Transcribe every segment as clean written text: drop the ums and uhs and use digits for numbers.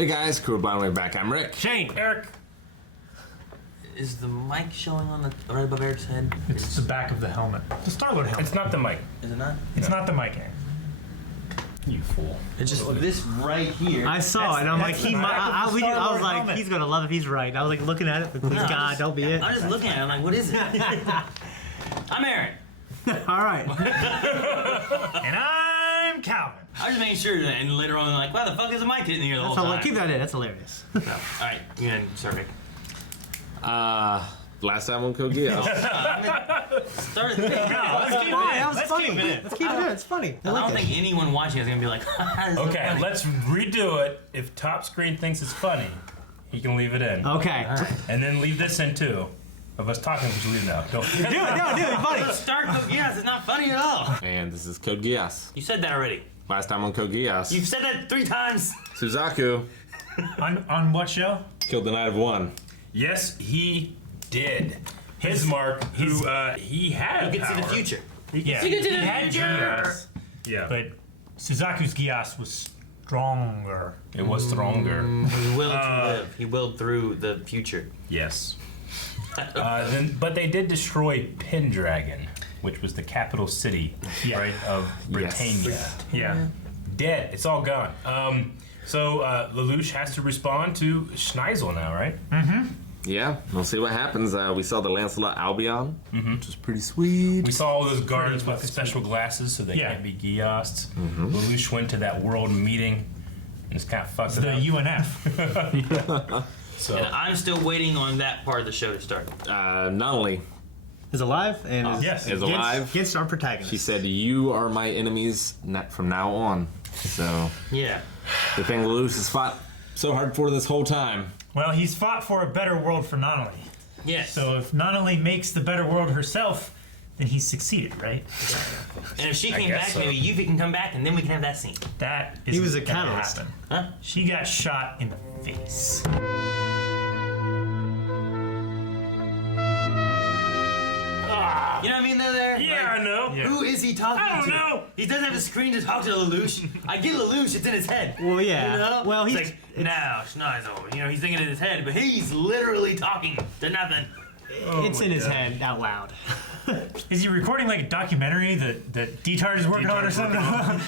Hey guys, Kuro Blindway back. I'm Rick. Shane. Eric. Is the mic showing on the right above Eric's head? It's the back of the helmet. The Star-Lord helmet. It's not the mic. Is it not? It's not the mic, Aaron. You fool. It's just this right here. I saw it, and I'm like, that's the back of the I was Star-Lord like, helmet. he's gonna love if he's right. I was like looking at it, but please No, God, don't be it. I'm just looking at it. I'm like, what is it? I'm Aaron. All right. And I'm Calvin. I was just making sure that, and later on, I'm like, why the fuck is the mic hitting here the whole So time? keep that in. That's hilarious. No. All right, you can start, Rick. Last time on Code Geass. Start it. That was funny. keep it in. Let's keep it in. It's funny. I I like don't it. think anyone watching is gonna be like, this is Okay, funny. let's redo it. If Top Screen thinks it's funny, he can leave it in. Okay. All right. And then leave this in too. Of us talking, we should leave it out. Don't. Do it. It's funny. Let's start Code Geass. It's not funny at all. And this is Code Geass. You said that already. Last time on Code Geass, You've said that 3 times. Suzaku On what show? killed the Knight of One. Yes, he did. His mark, who he had. You can see the power. future. Yeah. You can see the He had future. Geass, Yeah, but Suzaku's Geass was stronger. it was stronger. He willed to live. He willed through the future. Yes. But they did destroy Pendragon, which was the capital city, right, of Britannia. Yeah. Dead. It's all gone. So Lelouch has to respond to Schneizel now, right? Yeah, we'll see what happens. We saw the Lancelot Albion, which was pretty sweet. We saw all those guards with special glasses so they Yeah. can't be Geassed. Lelouch went to that world meeting and it's kind of fucked The it up. UNF. So And I'm still waiting on that part of the show to start. Nunnally Is alive and Yes. is alive. against our protagonist. She said, "You are my enemies from now on." So Yeah. the thing Lelouch has fought so hard for this whole time. Well, he's fought for a better world for Nunnally. Yes. So if Nunnally makes the better world herself, then he's succeeded, right? And if she came guess back, so. maybe Yuffie can come back, and then we can have that scene. That is. He was a catalyst. Happen. Huh? She got shot in the face. You know what I mean? There. yeah, I know. Yeah. Who is he talking I don't to? know. He doesn't have the screen to talk to Lelouch. I get Lelouch; it's in his head. Well, yeah. You know? Well, It's he's like, now Schneizel. You know, he's thinking in his head, but he's literally talking to nothing. it's in his head out loud. Is he recording like a documentary that D-Tard is working on or something?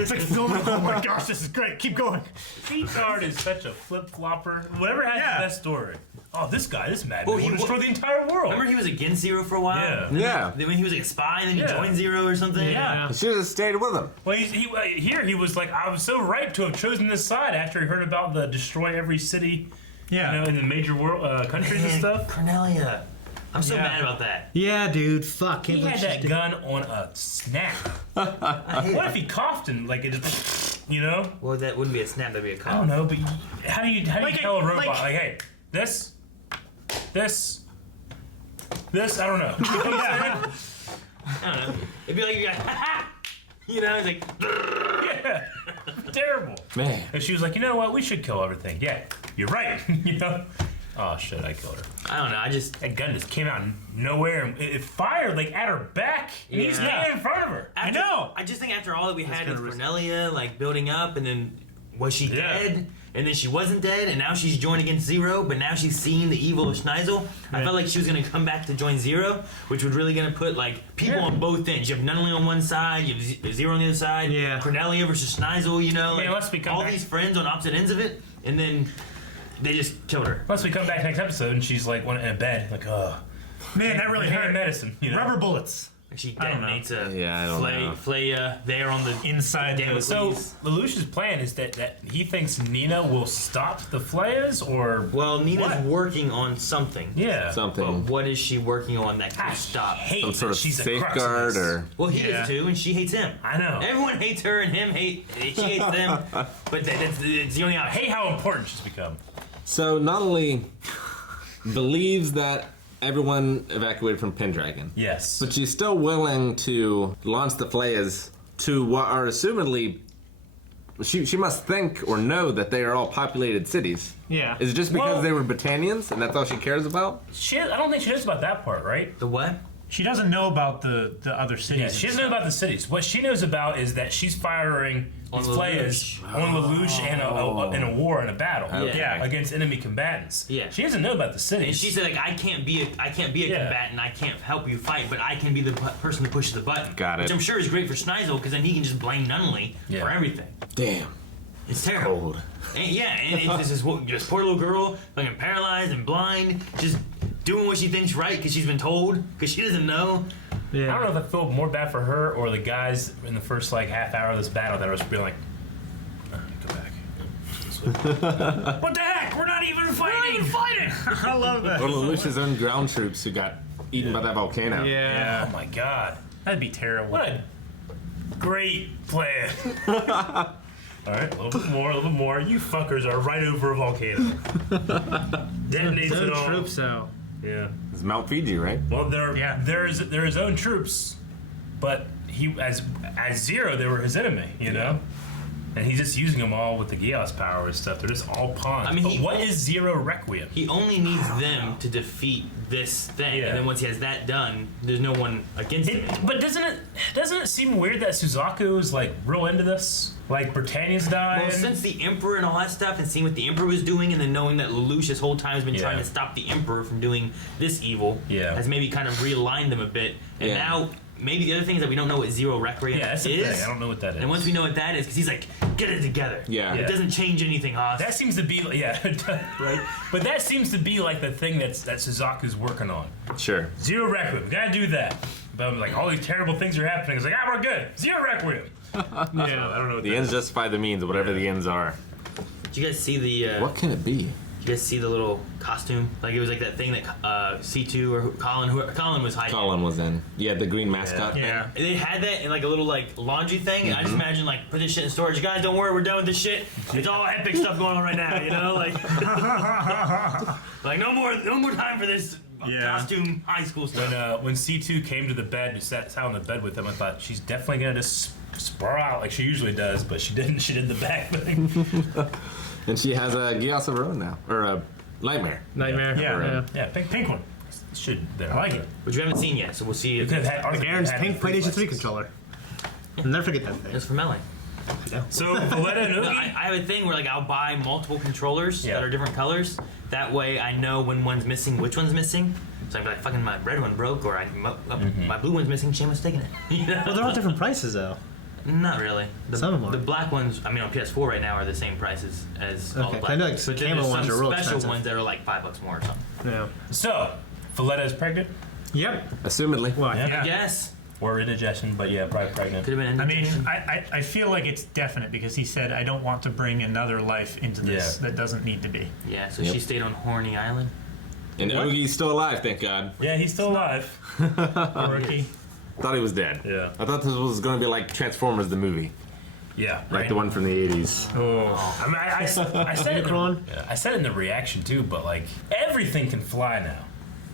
It's like filming. Oh my gosh, this is great. Keep going. Petard is such a flip-flopper. Whatever has Yeah. the best story. Oh, this madman Well, will he destroy the entire world. Remember, he was against Zero for a while. Yeah. Yeah, Then when he was like a spy, and then he Yeah. joined Zero or something. Yeah. she should have stayed with him. Well, he was like, I was so right to have chosen this side after he heard about the destroy every city, Yeah. you know, in the major world countries and stuff. Cornelia. I'm so Yeah. mad about that. Yeah, dude. Fuck. He had that gun on a snap. What if he coughed and like it just, you know? Well, that wouldn't be a snap. That'd be a I call. don't know, but how do you Like tell a robot like- hey, this, I don't know. You know what I'm saying? I don't know. It'd be like you got, you know, it's like. Yeah, terrible. Man, And she was like, you know what? We should kill everything. Yeah, you're right. You know. Oh shit! I killed her. I don't know. I just. That gun just came out of nowhere and it fired like at her back. And he's Yeah. standing in front of her. After, know. I just think after all that we had with kinda risky. Cornelia, like building up, and then was she Yeah. dead? And then she wasn't dead, and now she's joined against Zero, but now she's seeing the evil of Schneizel. I felt like she was gonna come back to join Zero, which was really gonna put like people on both ends. You have Nunnally on one side, you have Zero on the other side. Yeah. Cornelia versus Schneizel, you know, Yeah, like, unless we come all back- these friends on opposite ends of it, and then they just killed her. Unless we come back next episode and she's like in a bed, like, oh, Man, that really hand hurt. medicine, you know. Rubber bullets And she I don't know. detonates a Yeah, I don't know. Flaya there on the inside Damn the it. So Please. Lelouch's plan is that he thinks Nina will stop the Flayas, or Well, Nina's What? working on something. yeah, But something, what is she working on that I can stop? hate some sort of that she's a crux safeguard of this. or. Well, he Yeah. does too, and she hates him. I know. Everyone hates her, and she hates them. But it's the only I hate how important she's become. So Nunnally believes that everyone evacuated from Pendragon. Yes. But she's still willing to launch the Flayas to what are assumedly. She must think or know that they are all populated cities. Yeah. Is it just because Well- they were Britannians and that's all she cares about? I don't think she knows about that part, right? The what? She doesn't know about the other cities. Yeah, she doesn't know about the cities. What she knows about is that she's firing these players on Lelouch in a war, in a battle, against enemy combatants. Yeah. She doesn't know about the cities. And she said, like, I can't be a combatant. I can't help you fight, but I can be the person that pushes the button. Got it. Which I'm sure is great for Schneizel, because then he can just blame Nunnally for everything. Damn. It's terrible. Cold. And it's this poor little girl, fucking paralyzed and blind, just doing what she thinks right because she's been told, because she doesn't know. I don't know if I feel more bad for her or the guys in the first like half hour of this battle that are just being like, go back. What the heck? We're not even fighting! I love that. Or Lelouch's own ground troops who got eaten by that volcano. Yeah. Oh my god. That'd be terrible. What a great plan. Alright, a little bit more. You fuckers are right over a volcano. Detonates His it own all. troops, though. Yeah. It's Mount Fiji, right? Well, they're his own troops, but he as Zero, they were his enemy, you know? And he's just using them all with the Geass power and stuff. They're just all pawns. I mean, but what is Zero Requiem? He only needs them to defeat this thing, Yeah. and then once he has that done, there's no one against him. But doesn't it seem weird that Suzaku is like real into this? Like Britannia's dying. Well, since the Emperor and all that stuff, and seeing what the Emperor was doing, and then knowing that Lelouch this whole time has been trying to stop the Emperor from doing this evil, has maybe kind of realigned them a bit. And now, maybe the other thing is that we don't know what Zero Requiem that's the is. thing. I don't know what that is. And once we know what that is, because he's like, get it together. It doesn't change anything, Haas. That seems to be right. But that seems to be like the thing that Suzaku's working on. Sure. Zero Requiem, gotta do that. But like all these terrible things are happening. It's like, we're good. Zero Requiem. So, I don't know what The that ends is. justify the means, whatever the ends are. Did you guys see the? What can it be? Did you guys see the little costume? Like it was like that thing that C2 or Colin was hiding. Colin was in. Yeah, the green mascot. Yeah. And they had that in like a little like laundry thing, and I just imagine like put this shit in storage. Guys, don't worry, we're done with this shit. It's all epic stuff going on right now, you know, like like no more time for this costume high school stuff. When C2 came to the bed and sat on the bed with him, I thought she's definitely gonna just spar out like she usually does, but she didn't. She did the back thing. And she has a Geass of her own now. Or a Nightmare. Nightmare. Yeah, pink one. Should I like it. Which we haven't seen yet, so we'll see. You could have had Like Aaron's pink PlayStation 3 controller. I'll never forget that thing. It's for Melanie. So Valletta and Oogie. I have a thing where like I'll buy multiple controllers that are different colors. That way I know when one's missing, which one's missing. So I'm like, fucking my red one broke, or my blue one's missing. Shame was taking it. You know? Well, they're all different prices, though. Not really. Some of them are. The black ones, I mean, on PS4 right now are the same prices as all the black I know, like, ones. the But then camera there's ones some are real special expensive. ones that are like $5 more or something. Yeah. So Valletta is pregnant Yep. Assumedly. Well, Yeah. I guess. or indigestion, but yeah, probably pregnant. Could have been I mean, indigestion. I feel like it's definite because he said, I don't want to bring another life into this that doesn't need to be. Yeah, so she stayed on Horny Island. And Oogie's still alive, thank God. Yeah, he's still alive. Rookie. Thought he was dead. Yeah. I thought this was going to be like Transformers the movie. Yeah, Like right. the one from the 80s. I mean, I said it. I said it in the reaction too, but like everything can fly now.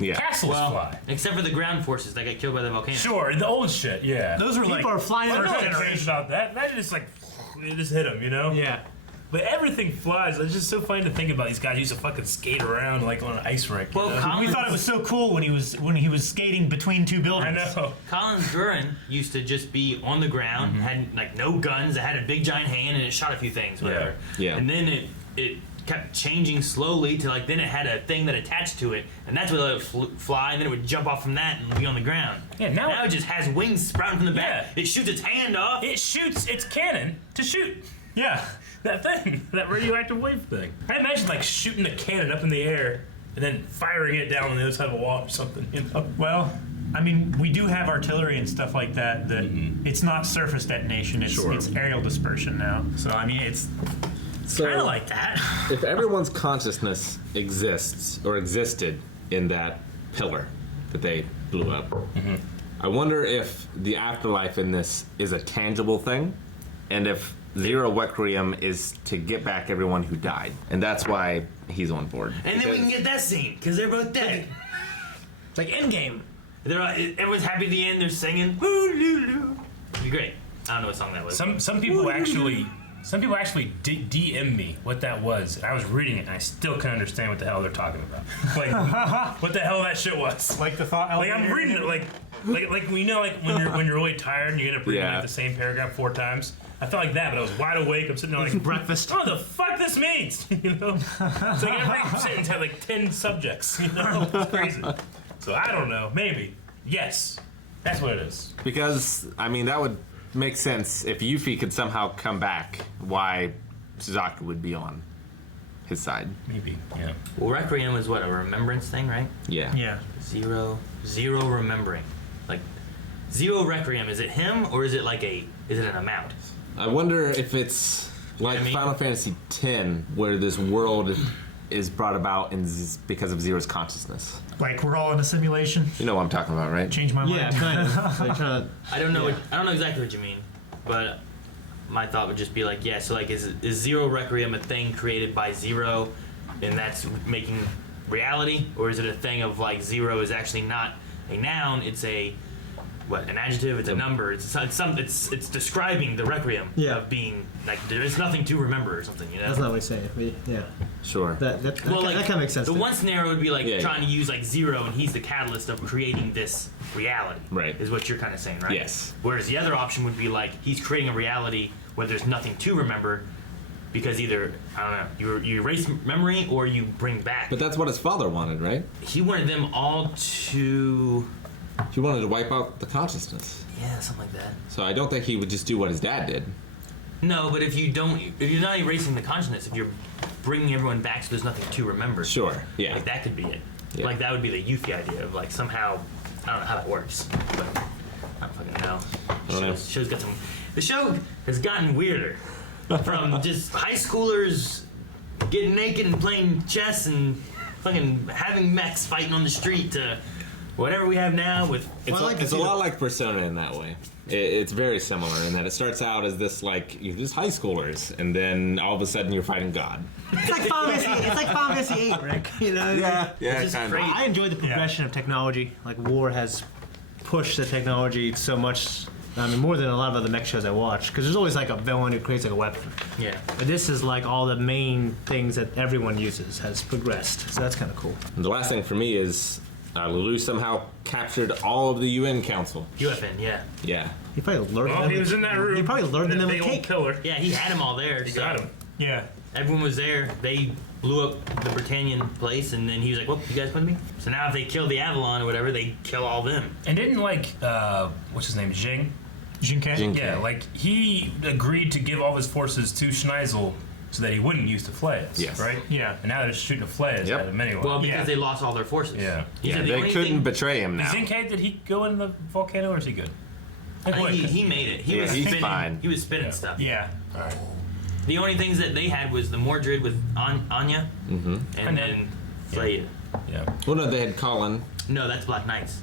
Yeah. Castles fly. Except for the ground forces that got killed by the volcano. Sure, the old shit. Yeah. Those were People are flying I out don't know of what cares generation. about that. Imagine it's like it just hit him, you know? Yeah. But everything flies. It's just so funny to think about. These guys used to fucking skate around like on an ice rink. Well, you know? Colin, We thought it was so cool when he was skating between two I buildings. know. Colin Gurin used to just be on the ground, had like no guns, it had a big giant hand, and it shot a few things, whatever. Yeah. And then it kept changing slowly to like then it had a thing that attached to it, and that's what let it fly, and then it would jump off from that and be on the ground. Yeah, now it just has wings sprouting from the back. Yeah. It shoots its hand off. It shoots its cannon to shoot. Yeah. That thing, that radioactive wave thing. I imagine like shooting a cannon up in the air and then firing it down on the other side of a wall or something, you know? Well, I mean, we do have artillery and stuff like that. That it's not surface detonation; it's aerial dispersion now. So I mean, it's So, kind of like that. if everyone's consciousness exists or existed in that pillar that they blew up, I wonder if the afterlife in this is a tangible thing, and if Zero Requiem is to get back everyone who died, and that's why he's on board. And then we can get that scene because they're both dead. It's like Endgame. Everyone's happy at the end. They're singing. Woo, loo, loo. It'd be great. I don't know what song that was. Some people actually Some people actually DM me what that was. I was reading it, and I still couldn't understand what the hell they're talking about. Like, what the hell that shit was. Like the thought. Like, I'm reading it, like you know, like when you're really tired and you end up reading like the same paragraph 4 times. I felt like that, but I was wide awake. I'm sitting there like breakfast. What the fuck this means? You know, it's like every sentence had like 10 subjects. You know, it's crazy. So I don't know. Maybe yes, that's what it is. Because I mean, that would make sense if Yuffie could somehow come back. Why Suzaku would be on his side? Maybe. Yeah. Well, Requiem was what, a remembrance thing, right? Yeah. Yeah. Zero remembering. Like, 0 Requiem, is it him or is it like is it an amount? I wonder if it's like Final Fantasy X, where this world is brought about because of Zero's consciousness. Like we're all in a simulation. You know what I'm talking about, right? Change my mind. Yeah, kind of. Like trying to, I don't know. I don't know exactly what you mean, but my thought would just be like, yeah. So like, is 0 Requiem a thing created by Zero, and that's making reality, or is it a thing of like Zero is actually not a noun? It's an adjective? It's a number. It's describing the Requiem of being like there's nothing to remember or something. You know. that's not what we say. Yeah. Sure. That kind of makes sense. The to me. one scenario would be like trying to use like Zero, and he's the catalyst of creating this reality. Right. Is what you're kind of saying, right? Yes. Whereas the other option would be like he's creating a reality where there's nothing to remember, because either I don't know, you erase memory or you bring back. But that's what his father wanted, right? He wanted them all to. He wanted to wipe out the consciousness. Yeah, something like that. So I don't think he would just do what his dad did. No, but if you're not erasing the consciousness, if you're bringing everyone back so there's nothing to remember. Sure. Yeah. Like that could be it. Yeah. Like that would be the Yuffie idea of like somehow, I don't know how that works, but I don't fucking know. Show's got some. The show has gotten weirder, from just high schoolers getting naked and playing chess and fucking having mechs fighting on the street to whatever we have now with. It's a lot like Persona in that way. It's very similar in that it starts out as this like you're just high schoolers, and then all of a sudden you're fighting God. It's like Final Fantasy 8, Rick. You know? Yeah, It's just kind of. crazy. I enjoy the progression of technology. Like War has pushed the technology so much. I mean, more than a lot of other mech shows I watch, because there's always like a villain who creates like a weapon. Yeah. But this is like all the main things that everyone uses has progressed, so that's kind of cool. And the last thing for me is Lulu somehow captured all of the UN Council. UFN, yeah. Yeah. He probably lured them. Well, he was in that room. He probably lured them Big with old cake. killer. Yeah, he had them all there. He so got him. Yeah. everyone was there. They blew up the Britannian place, and then he was like, well, you guys come to me? So now if they kill the Avalon or whatever, they kill all them. And didn't, like, what's his name, Junkie? Junkie? Yeah, like, he agreed to give all his forces to Schneizel so that he wouldn't use the Flayers, Yes. right? Yeah. And now they're shooting the Flayers Yep. at him anyway. Well, because Yeah. they lost all their forces. Yeah. He Yeah, said the they only couldn't thing- betray him now. Zinke, did he go in the volcano or is he good? I think he made it. He Yeah, was he's spinning, fine. He was spinning Yeah. stuff. Yeah. Alright. The only things that they had was the Mordred with Anya, and then Flay. Yeah. Well, no, they had Colin. No, that's Black Knights.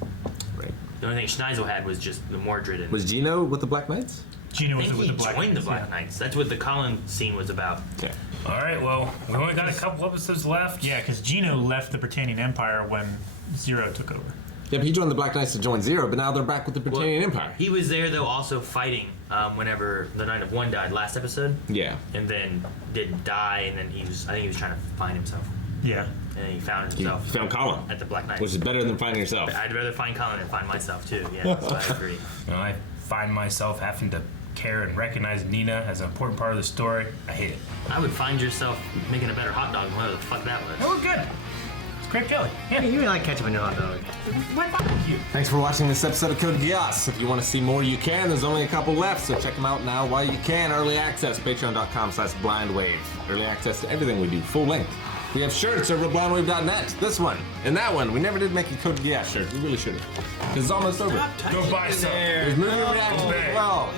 Right. The only thing Schneizel had was just the Mordred. And Was Gino with the Black Knights? Gino I was think with he the Black joined the Knights, Black Knights. That's what the Colin scene was about. Okay. Alright, well, we only got a couple episodes left. Yeah, because Gino left the Britannian Empire when Zero took over. Yeah, but he joined the Black Knights to join Zero, but now they're back with the Britannian Empire. He was there though, also fighting whenever the Knight of One died last episode, Yeah. and then didn't die, and then I think he was trying to find himself, Yeah. and then he found He himself found Colin, at the Black Knights. which is better than finding yourself. I'd rather find Colin than find myself too. Yeah, so I agree. You know, I find myself having to care and recognize Nina as an important part of the story. I hate it. I would find yourself making a better hot dog than whatever the fuck that was. Oh, good. It's grape jelly. Yeah. You really like ketchup in your hot dog. Thanks for watching this episode of Code Geass. If you want to see more, you can. There's only a couple left, so check them out now while you can. Early access, patreon.com/blindwave. Early access to everything we do, full length. We have shirts over at blindwave.net. This one and that one. We never did make a Code Geass shirt. We really should have. Because it's almost over. Go buy some. There's movie reactions as well.